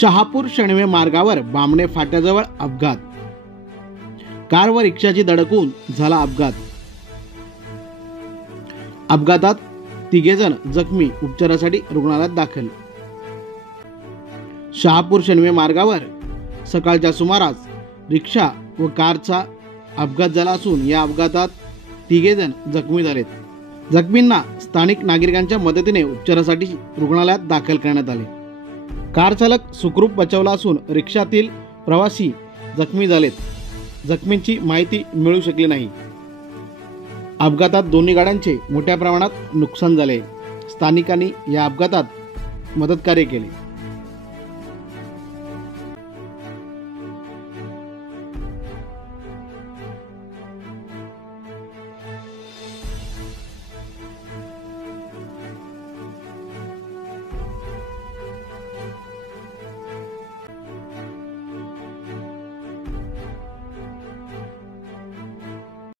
शहापूर शणवे मार्गावर बामणे फाट्याजवळ अपघात। कार व रिक्षाची धडकून झाला अपघात। अपघातात तिघेजण जखमी, उपचारासाठी रुग्णालयात दाखल। शहापूर शणवे मार्गावर सकाळच्या सुमारास रिक्षा व कारचा अपघात झाला असून या अपघातात तिघेजण जखमी झालेत। जखमींना स्थानिक नागरिकांच्या मदतीने उपचारासाठी रुग्णालयात दाखल करण्यात आले। कार चालक सुखरूप बचावला असून रिक्षातील प्रवासी जखमी झालेत। जखमींची माहिती मिळू शकली नाही। अपघातात दोन्ही गाड्यांचे मोठ्या प्रमाणात नुकसान झाले। स्थानिकांनी या अपघातात मदतकार्य केले।